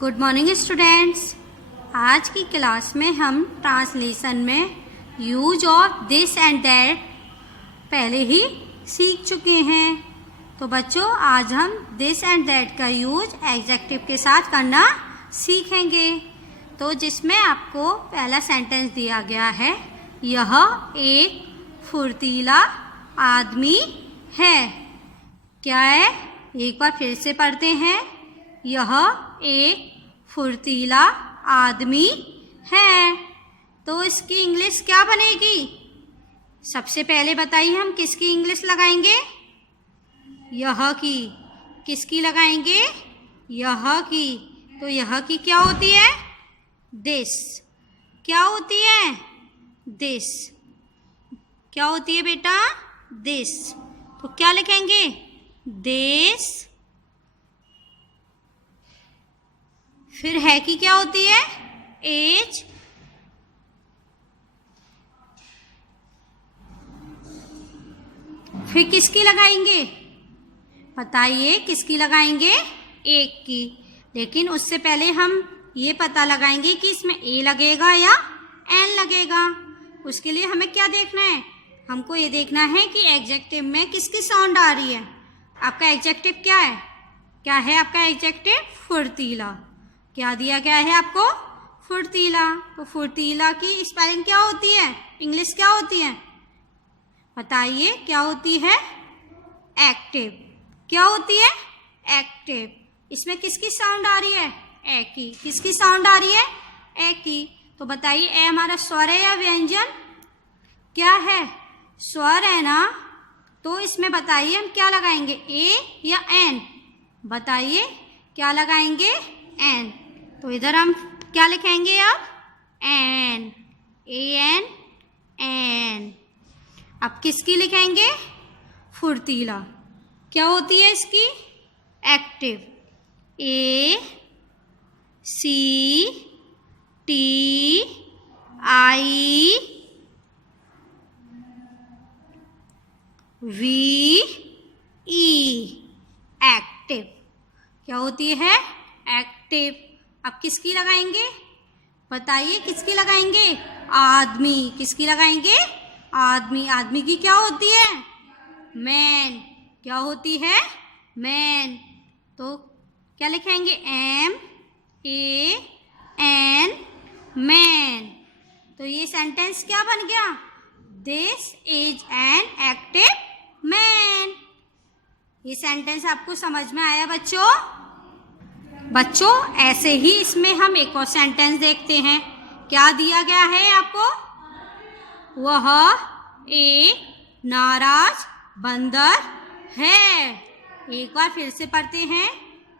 Good morning students. आज की class में हम ट्रांसलेशन में use of this and that पहले ही सीख चुके हैं। तो बच्चों, आज हम दिस एंड दैट का यूज एडजेक्टिव के साथ करना सीखेंगे। तो जिसमें आपको पहला सेंटेंस दिया गया है, यह एक फुर्तीला आदमी है। क्या है? एक बार फिर से पढ़ते हैं। यह एक फुर्तीला आदमी है। तो इसकी इंग्लिश क्या बनेगी? सबसे पहले बताइए, हम किसकी इंग्लिश लगाएंगे? यह की। किसकी लगाएंगे? यह की। तो यह की क्या होती है? दिस। क्या होती है? दिस। क्या होती है बेटा? दिस। तो क्या लिखेंगे? दिस। फिर है की क्या होती है? एज। फिर किसकी लगाएंगे? बताइए, किसकी लगाएंगे? एक की। लेकिन उससे पहले हम ये पता लगाएंगे कि इसमें ए लगेगा या एन लगेगा। उसके लिए हमें क्या देखना है? हमको ये देखना है कि एडजेक्टिव में किसकी साउंड आ रही है। आपका एडजेक्टिव क्या है? क्या है आपका एडजेक्टिव? फुर्तीला। क्या दिया गया है आपको? फुर्तीला। तो फुर्तीला की स्पेलिंग क्या होती है? इंग्लिश क्या होती है? बताइए, क्या होती है? एक्टिव। क्या होती है? एक्टिव। इसमें किसकी साउंड आ रही है? ए की। किसकी साउंड आ रही है? ए की। तो बताइए, ए हमारा स्वर है या व्यंजन? क्या है? स्वर है ना। तो इसमें बताइए हम क्या लगाएंगे, ए या एन? बताइए, क्या लगाएंगे? एन। तो इधर हम क्या लिखेंगे अब? एन। A N, an. अब किसकी लिखेंगे? फुर्तीला। क्या होती है इसकी? Active. A C T I V E. Active. क्या होती है? एक्टिव। अब किसकी लगाएंगे? बताइए, किसकी लगाएंगे? आदमी। किसकी लगाएंगे? आदमी। आदमी की क्या होती है? मैन। क्या होती है? मैन। तो क्या लिखेंगे? M A N, man. तो ये सेंटेंस क्या बन गया? This is an active man. ये सेंटेंस आपको समझ में आया बच्चों? बच्चों, ऐसे ही इसमें हम एक और सेंटेंस देखते हैं। क्या दिया गया है आपको? वह एक नाराज बंदर है। एक बार फिर से पढ़ते हैं।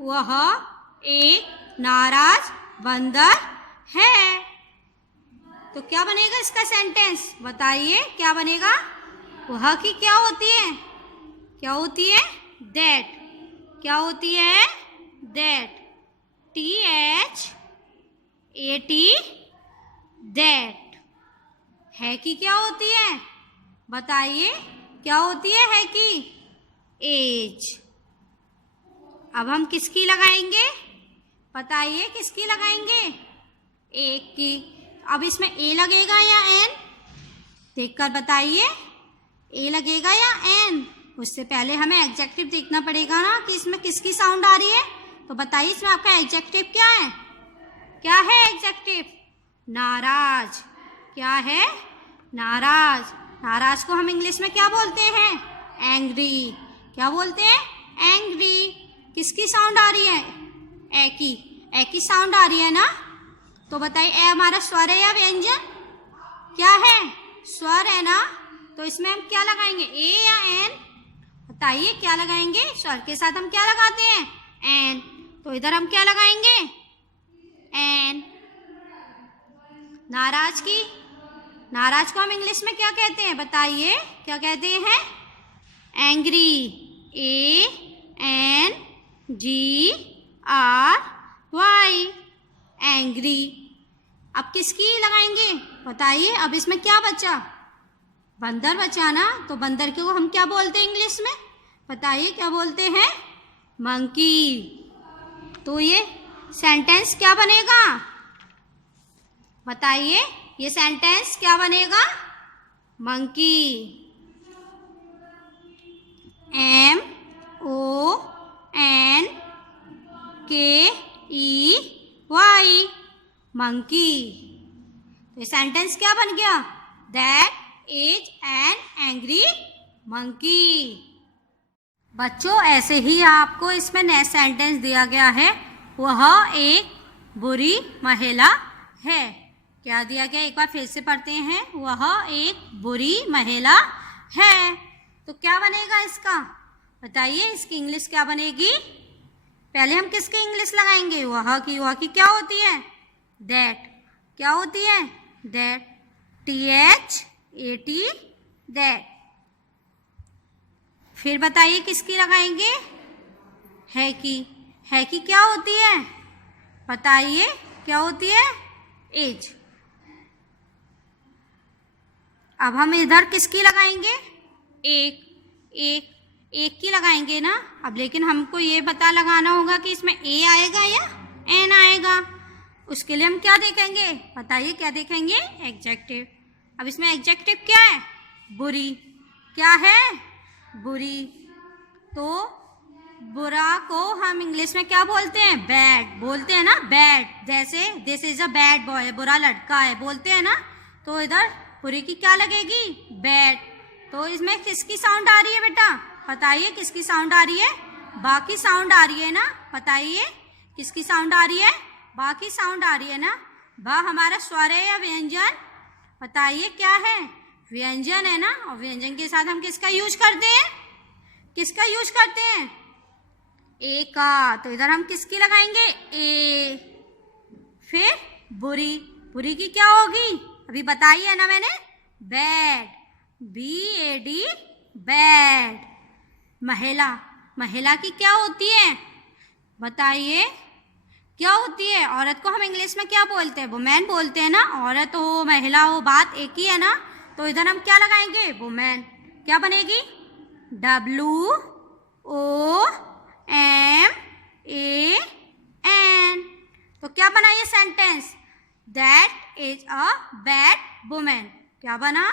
वह एक नाराज बंदर है। तो क्या बनेगा इसका सेंटेंस? बताइए, क्या बनेगा? वह की क्या होती है? क्या होती है? दैट। क्या होती है? दैट। THAT। दैट। है की क्या होती है? बताइए, क्या होती है की? एज। अब हम किसकी लगाएंगे? बताइए, किसकी लगाएंगे? एक की। अब इसमें ए लगेगा या एन? देखकर बताइए, ए लगेगा या एन? उससे पहले हमें एडजेक्टिव देखना पड़ेगा ना कि इसमें किसकी साउंड आ रही है। तो बताइए, इसमें आपका एडजेक्टिव क्या है? क्या है एडजेक्टिव? नाराज। क्या है? नाराज। नाराज को हम इंग्लिश में क्या बोलते हैं? एंग्री। क्या बोलते हैं? एंग्री। किसकी साउंड आ रही है? ए की। ए की साउंड आ रही है ना। तो बताइए, ए हमारा स्वर है या व्यंजन? क्या है? स्वर है ना। तो इसमें हम क्या लगाएंगे, ए या एन? बताइए, क्या लगाएंगे? स्वर के साथ हम क्या लगाते हैं? एन। तो इधर हम क्या लगाएंगे? एन। नाराज की। नाराज को हम इंग्लिश में क्या कहते हैं? बताइए, क्या कहते हैं? Angry. A N G R Y. Angry. अब किसकी लगाएंगे? बताइए, अब इसमें क्या बचा? बंदर बचा ना। तो बंदर को हम क्या बोलते हैं इंग्लिश में? बताइए, क्या बोलते हैं? मंकी। तो ये सेंटेंस क्या बनेगा? बताइए, ये सेंटेंस क्या बनेगा? Monkey, MONKEY, monkey. तो ये सेंटेंस क्या बन गया? That is an angry monkey. बच्चों, ऐसे ही आपको इसमें नेक्स्ट सेंटेंस दिया गया है, वह एक बुरी महिला है। क्या दिया गया? एक बार फिर से पढ़ते हैं, वह एक बुरी महिला है। तो क्या बनेगा इसका? बताइए, इसकी इंग्लिश क्या बनेगी? पहले हम किसकी इंग्लिश लगाएंगे? वह की क्या होती है? दैट। क्या होती है? That, THAT, that. फिर बताइए किसकी लगाएंगे? है की क्या होती है? बताइए क्या होती है? एज। अब हम इधर किसकी लगाएंगे? एक की लगाएंगे ना। अब लेकिन हमको ये पता लगाना होगा कि इसमें ए आएगा या एन आएगा। उसके लिए हम क्या देखेंगे? बताइए क्या देखेंगे? एडजेक्टिव। अब इसमें एडजेक्टिव क्या है? बुरी। क्या है? बुरी। तो बुरा को हम इंग्लिश में क्या बोलते हैं? बैड बोलते हैं ना, बैड। जैसे this is a bad boy, बुरा लड़का है, बोलते हैं ना। तो इधर बुरी की क्या लगेगी? बैड। तो इसमें किसकी साउंड आ रही है बेटा? बताइए किसकी साउंड आ रही है? बा की साउंड आ रही है ना। बताइए किसकी साउंड आ रही है? बा की साउंड आ रही है ना। बा हमारा स्वर है या व्यंजन? बताइए क्या है? व्यंजन है ना। और व्यंजन के साथ हम किसका यूज करते हैं? किसका यूज करते हैं? ए का। तो इधर हम किसकी लगाएंगे? ए। फिर बुरी की क्या होगी? अभी बताई है ना मैंने, बैड, BAD, बैड। महिला की क्या होती है? बताइए क्या होती है? औरत को हम इंग्लिश में क्या बोलते हैं? वुमेन बोलते हैं ना। औरत हो महिला हो, बात एक ही है ना। तो इधर हम क्या लगाएंगे? वुमेन। क्या बनेगी? WOMAN। तो क्या बना ये sentence? That is a bad women. क्या बना?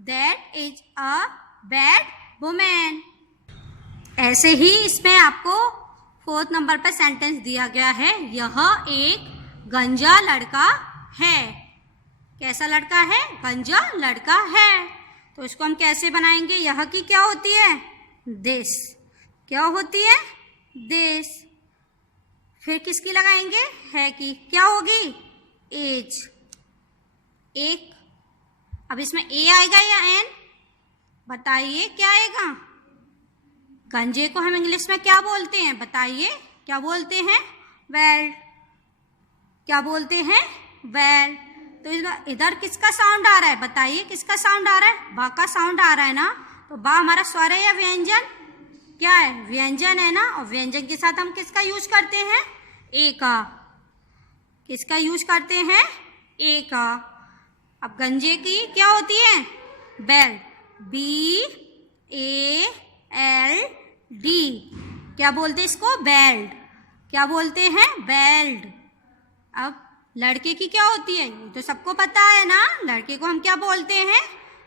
That is a bad women. ऐसे ही इसमें आपको 4th नंबर पर सेंटेंस दिया गया है, यह एक गंजा लड़का है। कैसा लड़का है? गंजा लड़का है। तो इसको हम कैसे बनाएंगे? यह की क्या होती है? दिस। क्या होती है? दिस। फिर किसकी लगाएंगे? है की क्या होगी? एज। एक। अब इसमें ए आएगा या एन? बताइए क्या आएगा? गंजे को हम इंग्लिश में क्या बोलते हैं? बताइए क्या बोलते हैं? वेल। क्या बोलते हैं? वेल। तो इधर किसका साउंड आ रहा है? बताइए किसका साउंड आ रहा है? बा का साउंड आ रहा है ना। तो बा हमारा स्वर है या व्यंजन? क्या है? व्यंजन है ना। और व्यंजन के साथ हम किसका यूज करते हैं? ए का। किसका यूज करते हैं? ए का। अब गंजे की क्या होती है? Bell, BALD। क्या बोलते हैं इसको? बेल्ट। क्या बोलते हैं? बेल्ट। अब लड़के की क्या होती है? ये तो सबको पता है ना। लड़के को हम क्या बोलते हैं?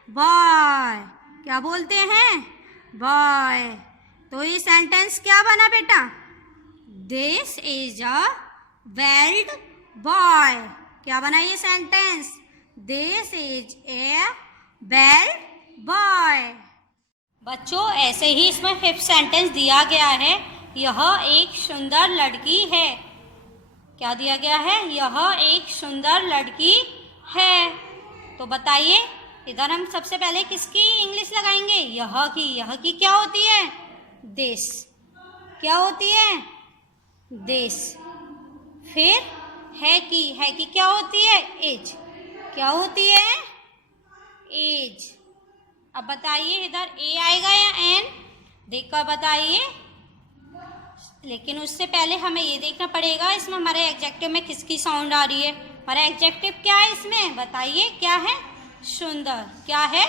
बॉय। क्या बोलते हैं? बॉय। तो ये सेंटेंस क्या बना बेटा? This is a belt boy. क्या बना ये sentence? This is a belt boy. बच्चों, ऐसे ही इसमें 5th सेंटेंस दिया गया है, यह एक सुंदर लड़की है। क्या दिया गया है? यह एक सुंदर लड़की है। तो बताइए इधर हम सबसे पहले किसकी इंग्लिश लगाएंगे? यह की क्या होती है? दिस। क्या होती है? दिस। फिर है की क्या होती है? एज। क्या होती है? एज। अब बताइए इधर ए आएगा या एन? देखकर बताइए। लेकिन उससे पहले हमें ये देखना पड़ेगा इसमें हमारे एडजेक्टिव में किसकी साउंड आ रही है। हमारा एडजेक्टिव क्या है इसमें? बताइए क्या है? सुंदर। क्या है?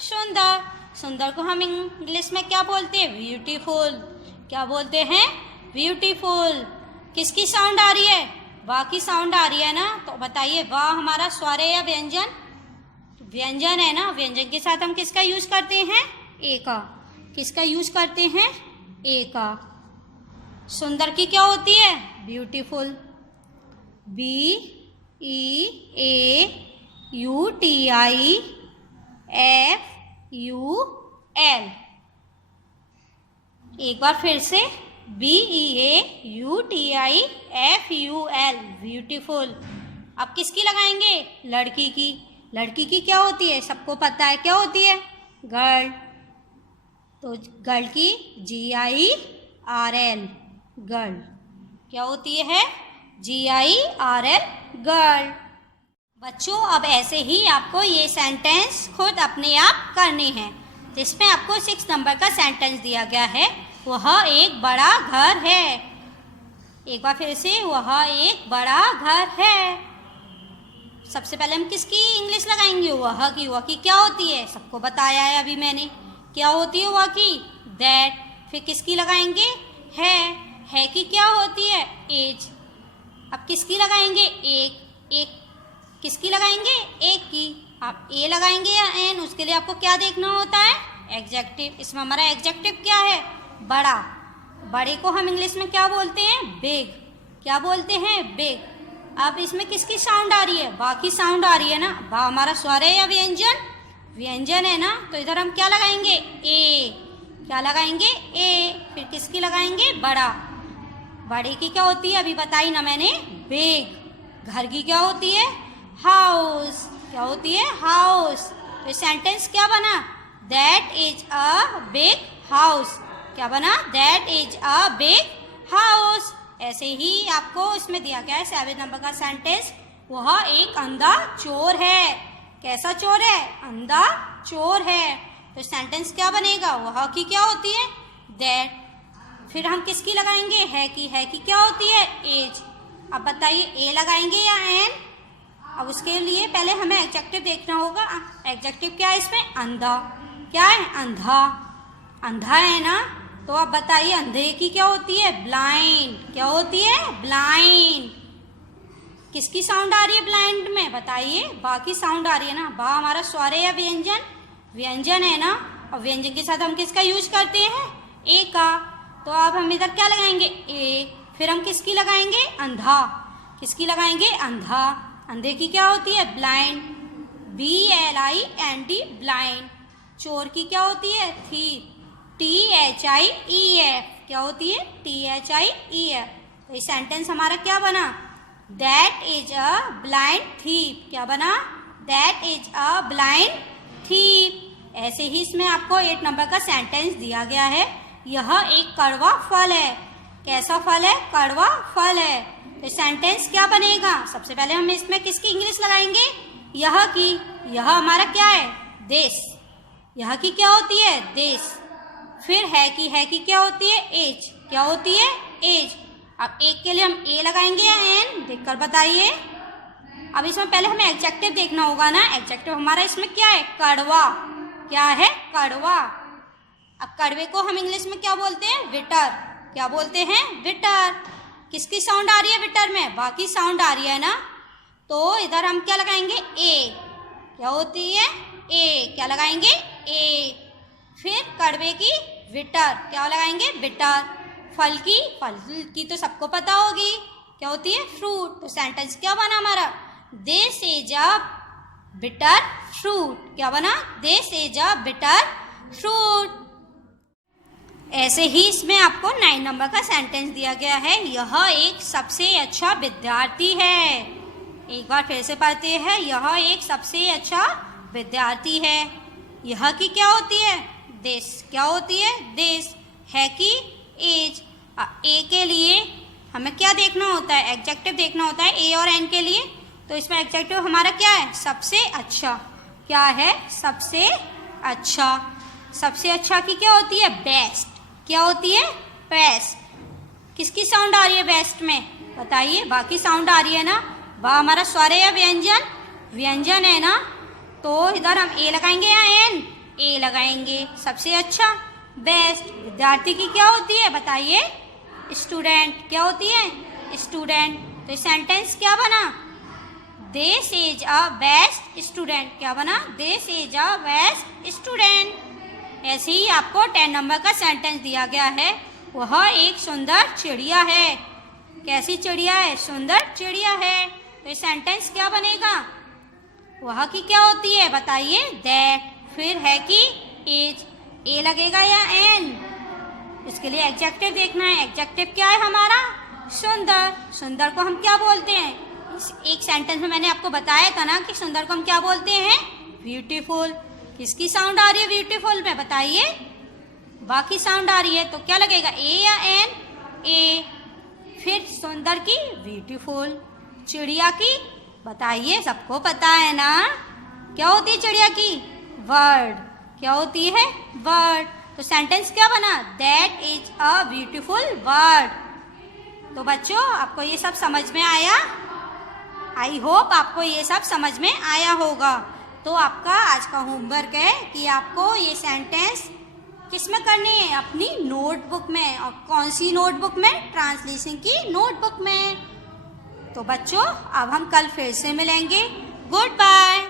सुंदर। सुंदर को हम इंग्लिश में क्या बोलते हैं? ब्यूटीफुल। क्या बोलते हैं? ब्यूटीफुल। किसकी साउंड आ रही है? वा की साउंड आ रही है ना। तो बताइए वा हमारा स्वर है या व्यंजन? व्यंजन है ना। व्यंजन के साथ हम किसका यूज करते हैं? ए का। किसका यूज करते हैं? ए का। सुंदर की क्या होती है? ब्यूटीफुल। BEAUTIFUL। एक बार फिर से BEAUTIFUL, ब्यूटीफुल। अब किसकी लगाएंगे? लड़की की। लड़की की क्या होती है? सबको पता है क्या होती है? गर्ल। तो गर्ल की GIRL, गर्ल। क्या होती है? GIRL, girl. बच्चों अब ऐसे ही आपको ये सेंटेंस खुद अपने आप करने हैं, जिसमें आपको 6 नंबर का सेंटेंस दिया गया है। वह एक बड़ा घर है। एक बार फिर से, वह एक बड़ा घर है। सबसे पहले हम किसकी इंग्लिश लगाएंगे? वह की। वह की क्या होती है? सबको बताया है अभी मैंने। क्या होती है वह की? दैट। फिर किसकी लगाएंगे? है की क्या होती है? एज। अब किसकी लगाएंगे? एक। किसकी लगाएंगे? एक की। आप ए लगाएंगे या एन, उसके लिए आपको क्या देखना होता है? एडजेक्टिव। इसमें हमारा एडजेक्टिव क्या है? बड़ा। बड़े को हम इंग्लिश में क्या बोलते हैं? बिग। क्या बोलते हैं? बिग। अब इसमें किसकी साउंड आ रही है? बा की साउंड आ रही है ना। बा हमारा स्वर है या व्यंजन? व्यंजन है ना। तो इधर हम क्या लगाएंगे? ए। क्या लगाएंगे? ए। फिर किसकी लगाएंगे? बड़ा। बड़े की क्या होती है? अभी बताई ना मैंने, बिग। घर की क्या होती है? हाउस। क्या होती है? हाउस। तो सेंटेंस क्या बना? That is a big house. क्या बना? That is a big house. ऐसे ही आपको इसमें दिया गया है 7 नंबर का सेंटेंस। वह एक अंधा चोर है। कैसा चोर है? अंधा चोर है। तो सेंटेंस क्या बनेगा? वह की क्या होती है? दैट। फिर हम किसकी लगाएंगे? है की। है की क्या होती है? एज। अब बताइए ए लगाएंगे या एन? अब उसके लिए पहले हमें एडजेक्टिव देखना होगा। एडजेक्टिव क्या है इसमें? अंधा। क्या है? अंधा। अंधा है ना। तो अब बताइए अंधे की क्या होती है? ब्लाइंड। क्या होती है? ब्लाइंड। किसकी साउंड आ रही है ब्लाइंड में? बताइए। बा की साउंड आ रही है ना। बा हमारा स्वर है या व्यंजन? व्यंजन है ना। और व्यंजन के साथ हम किसका यूज करते हैं? ए का। तो अब हम इधर क्या लगाएंगे? ए। फिर हम किसकी लगाएंगे? अंधा। किसकी लगाएंगे? अंधा। अंधे की क्या होती है? ब्लाइंड। BLIND, blind. चोर की क्या होती है? थीफ। THIEF। क्या होती है? THIEF। तो ये सेंटेंस हमारा क्या बना? That is a blind thief. क्या बना? That is a blind thief. ऐसे ही इसमें आपको 8 नंबर का सेंटेंस दिया गया है। यह एक कड़वा फल है। कैसा फल है? कड़वा फल है। तो सेंटेंस क्या बनेगा? सबसे पहले हम इसमें किसकी इंग्लिश लगाएंगे? यह की। यह हमारा क्या है? देश। यह की क्या होती है? देश। फिर है की क्या होती है? एज। क्या होती है? एज। अब एक के लिए हम ए लगाएंगे या एन? देखकर बताइए। अब इसमें पहले हमें एडजेक्टिव देखना होगा ना। एडजेक्टिव हमारा इसमें क्या है? कड़वा। क्या है? कड़वा। अब कड़वे को हम इंग्लिश में क्या बोलते हैं? विटर। क्या बोलते हैं? विटर। किसकी साउंड आ रही है विटर में? बाकी साउंड आ रही है ना। तो इधर हम क्या लगाएंगे? ए। क्या होती है? ए। क्या लगाएंगे? ए। फिर कड़वे की विटर। क्या लगाएंगे? विटर। फल की तो सबको पता होगी। क्या होती है? फ्रूट। तो सेंटेंस क्या बना हमारा? This is a bitter fruit. क्या बना? This is a bitter fruit. ऐसे ही इसमें आपको 9 नंबर का सेंटेंस दिया गया है। यह एक सबसे अच्छा विद्यार्थी है। एक बार फिर से पढ़ते हैं। यह एक सबसे अच्छा विद्यार्थी है। यह की क्या होती है? दिस। क्या होती है? दिस। है की एज। ए के लिए हमें क्या देखना होता है? एडजेक्टिव देखना होता है ए और एन के लिए। तो इसमें एडजेक्टिव हमारा क्या है? सबसे अच्छा। क्या है? सबसे अच्छा। सबसे अच्छा की क्या होती है? बेस्ट। क्या होती है? बेस्ट। किसकी साउंड आ रही है बेस्ट में? बताइए। बाकी साउंड आ रही है ना। बा हमारा स्वर है या व्यंजन? व्यंजन है ना। तो इधर हम ए लगाएंगे या एन? ए लगाएंगे। सबसे अच्छा, बेस्ट। विद्यार्थी की क्या होती है? बताइए। स्टूडेंट। क्या होती है? स्टूडेंट। तो सेंटेंस क्या बना? This is a best student. क्या बना? This is a best student. ऐसे ही आपको 10 नंबर का सेंटेंस दिया गया है। वह एक सुंदर चिड़िया है। कैसी चिड़िया है? सुंदर चिड़िया है। तो सेंटेंस क्या बनेगा? वह की क्या होती है बताइए? दैट। फिर है कि इज। ए लगेगा या एन? इसके लिए एडजेक्टिव देखना है। एडजेक्टिव क्या है हमारा? सुंदर। सुंदर को हम क्या बोलते हैं? इस एक सेंटेंस में मैंने आपको बताया था ना कि सुंदर को हम क्या बोलते हैं? ब्यूटीफुल। किसकी साउंड आ रही है ब्यूटीफुल में बताइए? बाकी साउंड आ रही है, तो क्या लगेगा? ए या एन? ए। फिर सुंदर की ब्यूटीफुल। चिड़िया की बताइए, सबको पता है ना क्या होती है चिड़िया की? बर्ड। क्या होती है? बर्ड। तो सेंटेंस क्या बना? That is a beautiful bird. तो बच्चों आपको ये सब समझ में आया? आई होप आपको ये सब समझ में आया होगा। तो आपका आज का होमवर्क है कि आपको ये सेंटेंस किस में करनी है? अपनी नोटबुक में। और कौन सी नोटबुक में? ट्रांसलेशन की नोटबुक में। तो बच्चों अब हम कल फिर से मिलेंगे। Good bye.